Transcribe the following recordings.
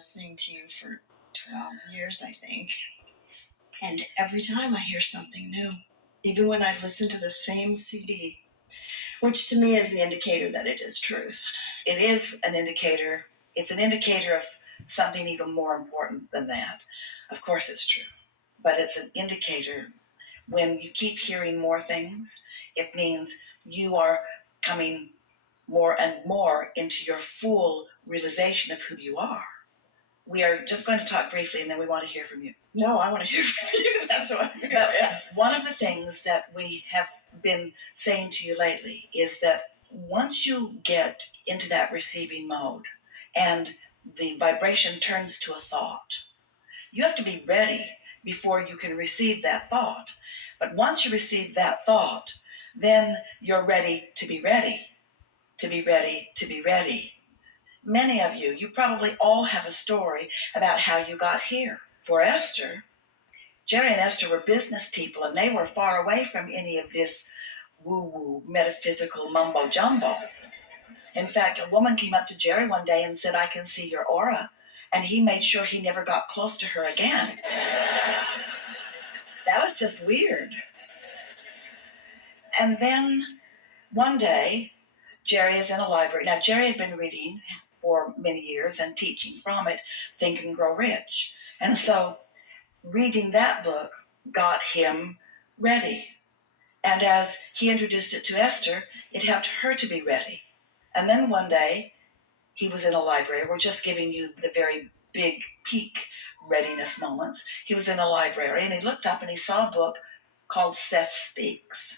listening to you for 12 years, I think. And every time I hear something new, even when I listen to the same CD, which to me is the indicator that it is truth. It is an indicator. It's an indicator of something even more important than that. Of course it's true. But it's an indicator. When you keep hearing more things, it means you are coming more and more into your full realization of who you are. We are just going to talk briefly, and then we want to hear from you. No, I want to hear from you. That's what I'm But one of the things that we have been saying to you lately is that once you get into that receiving mode and the vibration turns to a thought, you have to be ready before you can receive that thought. But once you receive that thought, then you're ready to be ready, to be ready, to be ready. Many of you probably all have a story about how you got here. For Esther, Jerry and Esther were business people, and they were far away from any of this woo-woo metaphysical mumbo-jumbo. In fact, a woman came up to Jerry one day and said, "I can see your aura," and he made sure he never got close to her again. That was just weird. And then one day, Jerry is in a library. Now, Jerry had been reading for many years and teaching from it, Think and Grow Rich. And so reading that book got him ready. And as he introduced it to Esther, it helped her to be ready. And then one day, he was in a library. We're just giving you the very big peak readiness moments. He was in a library, and he looked up and he saw a book called Seth Speaks.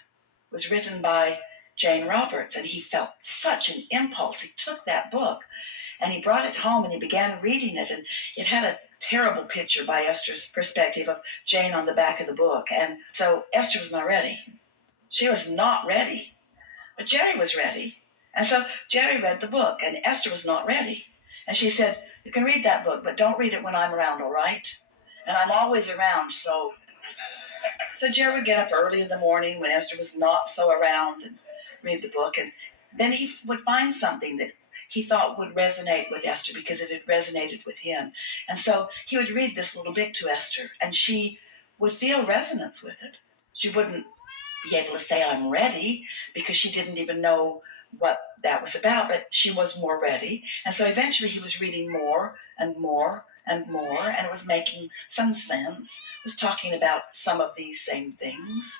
It was written by Jane Roberts, and he felt such an impulse. He took that book, and he brought it home, and he began reading it, and it had a terrible picture by Esther's perspective of Jane on the back of the book. And so Esther was not ready. She was not ready. But Jerry was ready. And so Jerry read the book, and Esther was not ready. And she said, "You can read that book, but don't read it when I'm around, all right? And I'm always around, so..." So Jerry would get up early in the morning when Esther was not so around and read the book. And then he would find something that he thought would resonate with Esther because it had resonated with him. And so he would read this little bit to Esther, and she would feel resonance with it. She wouldn't be able to say, "I'm ready," because she didn't even know what that was about, but she was more ready. And so eventually he was reading more and more and more, and it was making some sense. It was talking about some of these same things.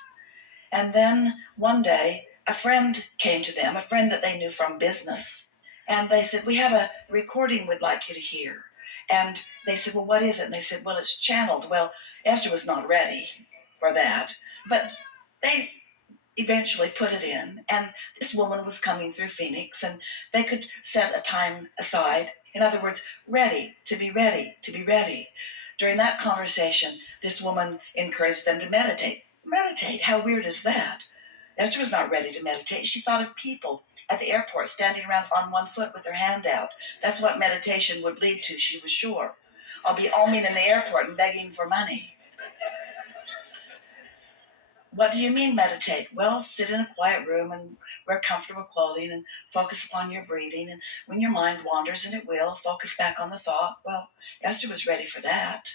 And then one day, a friend came to them, a friend that they knew from business, and they said, "We have a recording we'd like you to hear." And they said, "Well, what is it?" And they said, "Well, it's channeled." Well, Esther was not ready for that, but they eventually put it in, and this woman was coming through Phoenix, and they could set a time aside. In other words, ready, to be ready, to be ready. During that conversation, this woman encouraged them to meditate. Meditate? How weird is that? Esther was not ready to meditate. She thought of people at the airport standing around on one foot with their hand out. That's what meditation would lead to, she was sure. I'll be oming in the airport and begging for money. What do you mean meditate? Well, sit in a quiet room and wear comfortable clothing and focus upon your breathing. And when your mind wanders, and it will, focus back on the thought. Well, Esther was ready for that.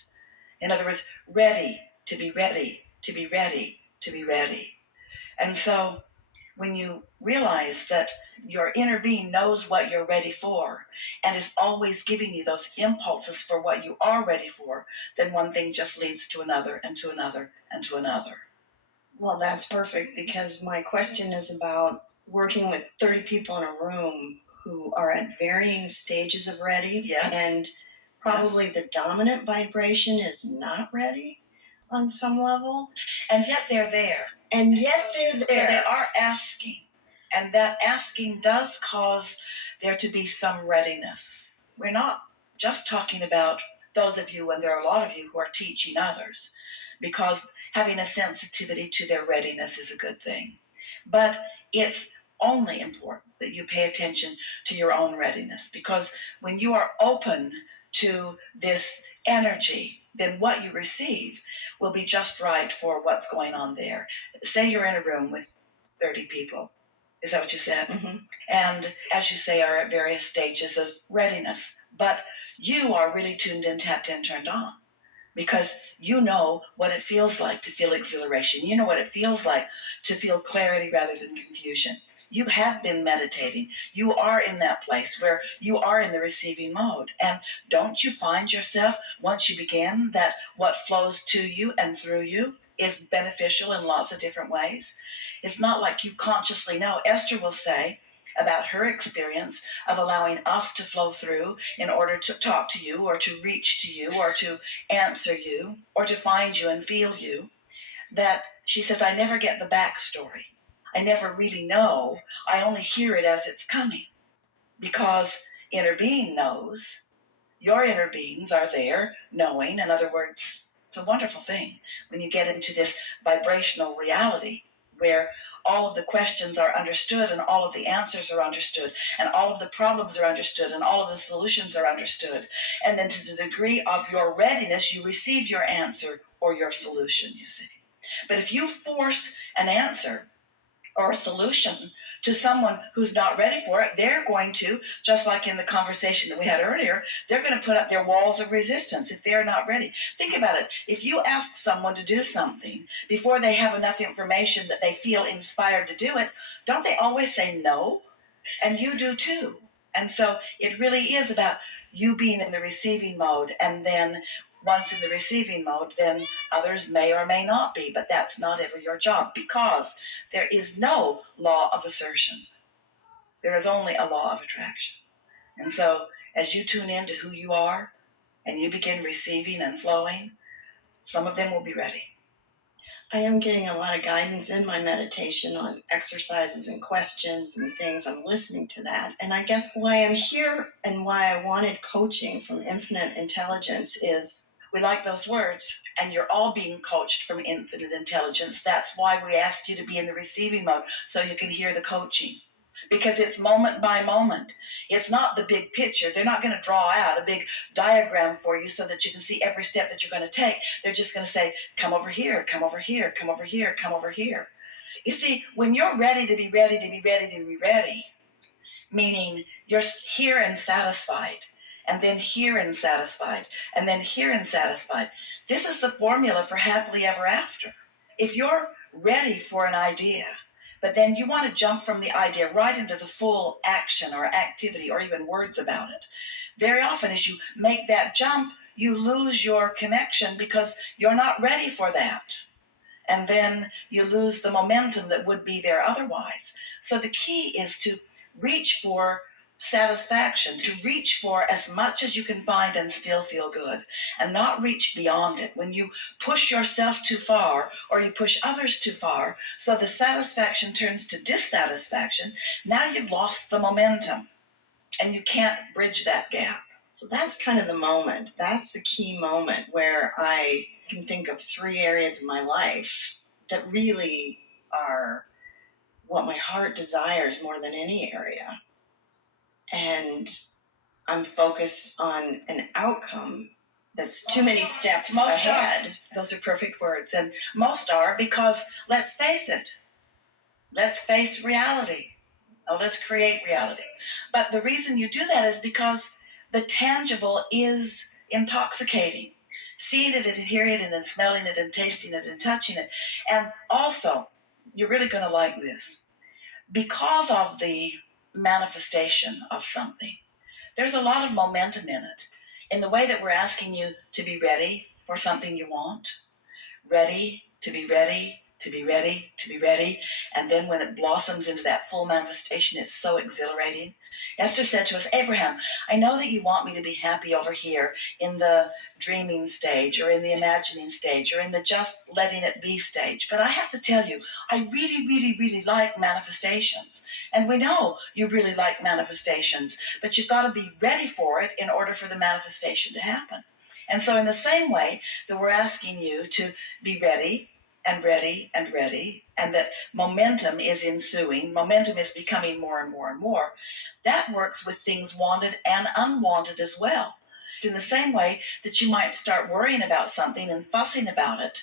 In other words, ready, to be ready, to be ready, to be ready. And so when you realize that your inner being knows what you're ready for and is always giving you those impulses for what you are ready for, then one thing just leads to another and to another and to another. Well, that's perfect, because my question is about working with 30 people in a room who are at varying stages of ready. Yes. And probably the dominant vibration is not ready on some level. And yet they're there. And yet they're there. So they are asking. And that asking does cause there to be some readiness. We're not just talking about those of you, and there are a lot of you who are teaching others, because having a sensitivity to their readiness is a good thing. But it's only important that you pay attention to your own readiness, because when you are open to this energy, then what you receive will be just right for what's going on there. Say you're in a room with 30 people. Is that what you said? Mm-hmm. And as you say, are at various stages of readiness. But you are really tuned in, tapped in, turned on. Because you know what it feels like to feel exhilaration. You know what it feels like to feel clarity rather than confusion. You have been meditating. You are in that place where you are in the receiving mode. And don't you find yourself, once you begin, that what flows to you and through you is beneficial in lots of different ways? It's not like you consciously know. Esther will say about her experience of allowing us to flow through in order to talk to you or to reach to you or to answer you or to find you and feel you, that she says, I never get the backstory. I never really know. I only hear it as it's coming, because inner being knows. Your inner beings are there knowing. In other words, it's a wonderful thing when you get into this vibrational reality where all of the questions are understood and all of the answers are understood and all of the problems are understood and all of the solutions are understood. And then to the degree of your readiness, you receive your answer or your solution, you see. But if you force an answer or a solution to someone who's not ready for it, they're going to, just like in the conversation that we had earlier, they're going to put up their walls of resistance if they're not ready. Think about it. If you ask someone to do something before they have enough information that they feel inspired to do it, don't they always say no? And you do too. And so it really is about you being in the receiving mode, and then once in the receiving mode, then others may or may not be, but that's not ever your job, because there is no law of assertion. There is only a law of attraction. And so as you tune in to who you are and you begin receiving and flowing, some of them will be ready. I am getting a lot of guidance in my meditation on exercises and questions and things. I'm listening to that. And I guess why I'm here and why I wanted coaching from Infinite Intelligence is we like those words, and you're all being coached from Infinite Intelligence. That's why we ask you to be in the receiving mode, so you can hear the coaching. Because it's moment by moment. It's not the big picture. They're not going to draw out a big diagram for you so that you can see every step that you're going to take. They're just going to say, come over here, come over here, come over here, come over here. You see, when you're ready to be ready, to be ready, to be ready, meaning you're here and satisfied, and then here and satisfied, and then here and satisfied. This is the formula for happily ever after. If you're ready for an idea, but then you want to jump from the idea right into the full action or activity or even words about it, very often as you make that jump, you lose your connection because you're not ready for that. And then you lose the momentum that would be there otherwise. So the key is to reach for satisfaction, to reach for as much as you can find and still feel good, and not reach beyond it. When you push yourself too far or you push others too far, so the satisfaction turns to dissatisfaction, now you've lost the momentum and you can't bridge that gap. So that's kind of the moment. That's the key moment where I can think of 3 areas of my life that really are what my heart desires more than any area. And I'm focused on an outcome that's too many steps ahead. Those are perfect words. And most are, because let's face it, let's face reality. Oh, let's create reality. But the reason you do that is because the tangible is intoxicating. Seeing it and hearing it and smelling it and tasting it and touching it. And also, you're really going to like this. Because of the manifestation of something, there's a lot of momentum in it. In the way that we're asking you to be ready for something you want, ready, to be ready, to be ready, to be ready. And then when it blossoms into that full manifestation, it's so exhilarating. Esther said to us, Abraham, I know that you want me to be happy over here in the dreaming stage or in the imagining stage or in the just letting it be stage. But I have to tell you, I really, really, really like manifestations. And we know you really like manifestations, but you've got to be ready for it in order for the manifestation to happen. And so in the same way that we're asking you to be ready and ready and ready, and that momentum is ensuing, momentum is becoming more and more and more, that works with things wanted and unwanted as well. In the same way that you might start worrying about something and fussing about it,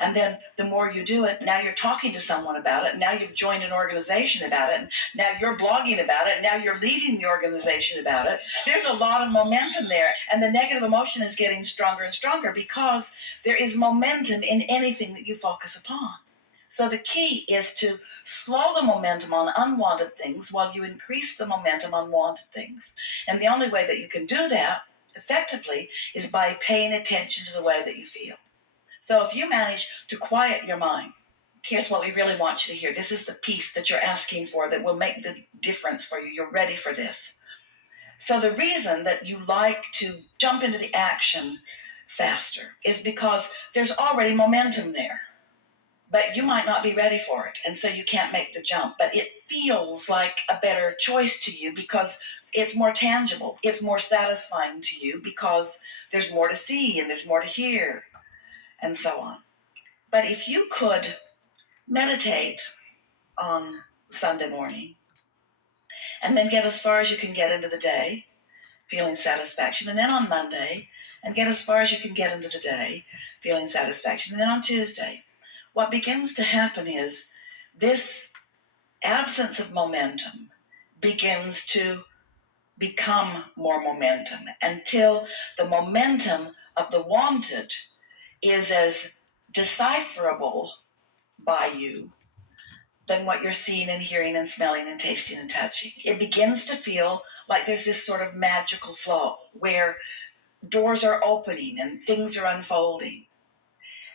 And then the more you do it, now you're talking to someone about it. Now you've joined an organization about it. Now you're blogging about it. Now you're leading the organization about it. There's a lot of momentum there. And the negative emotion is getting stronger and stronger because there is momentum in anything that you focus upon. So the key is to slow the momentum on unwanted things while you increase the momentum on wanted things. And the only way that you can do that effectively is by paying attention to the way that you feel. So if you manage to quiet your mind, here's what we really want you to hear. This is the piece that you're asking for that will make the difference for you. You're ready for this. So the reason that you like to jump into the action faster is because there's already momentum there. But you might not be ready for it, and so you can't make the jump. But it feels like a better choice to you because it's more tangible. It's more satisfying to you because there's more to see and there's more to hear and so on. But if you could meditate on Sunday morning and then get as far as you can get into the day, feeling satisfaction, and then on Monday and get as far as you can get into the day, feeling satisfaction, and then on Tuesday, what begins to happen is this absence of momentum begins to become more momentum until the momentum of the wanted is as decipherable by you than what you're seeing and hearing and smelling and tasting and touching. It begins to feel like there's this sort of magical flow where doors are opening and things are unfolding.